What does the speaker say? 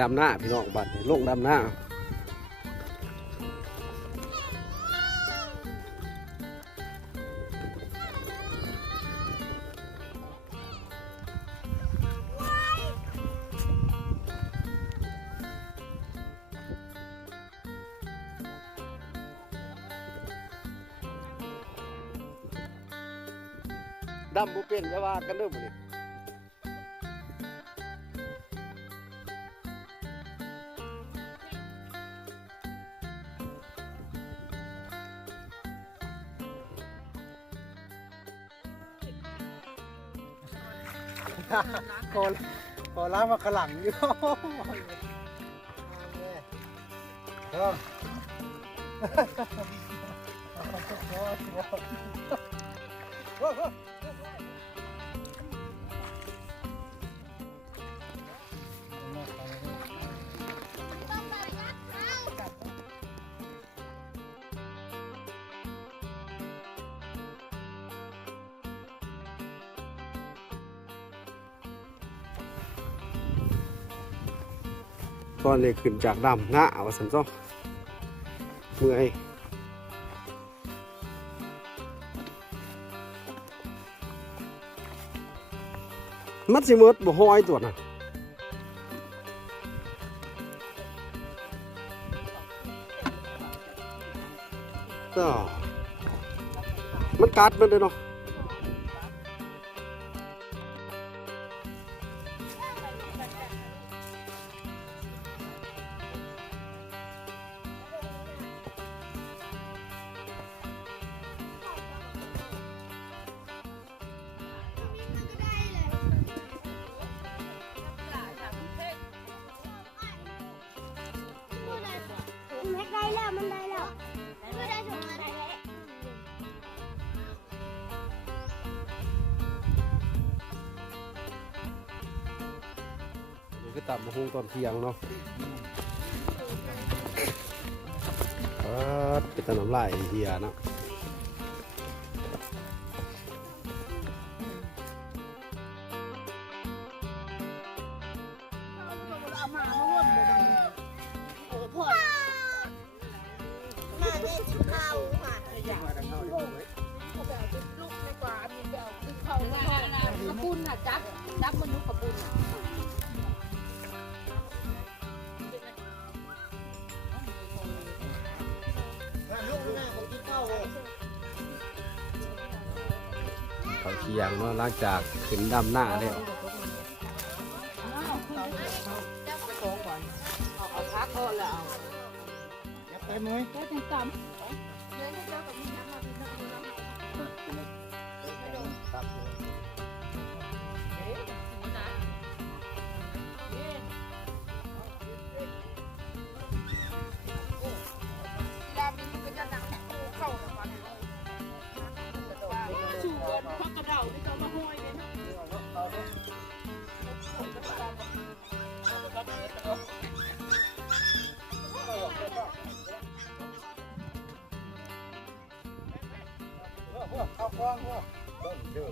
ดำหน้าพี่น้องบัดลงดำหน้าดำบ่เป็นจะว่ากันเด้อมื้อนี้ขอล้างมาขลังอยู่เออตอนนี้ขึ้นจากดำหน้าว่าสันจ้องเมื่อยมัดสิมืดบ่ห้อยตัวน่ะก็มันกัดมันเลยเนาะได้แล้วมันได้แล้วไม่ได้ส่งมาได้แล้วนี่ก็ตับมะฮุงตอนเที่ยงเนาะเป็นตะน้ำลายเฮียเนาะกระปุนน่ะจับมันนุกกระปุนเขาเที่ยงเนาะหลังจากขึ้นดำหน้าแล้ว เอาพักก่อนแล้ว ยับไปไหม เอาจังจำเดี๋ยวจะเจอกับมีน้ำมาพี่น้องเข้าคล้องว่าเด้อ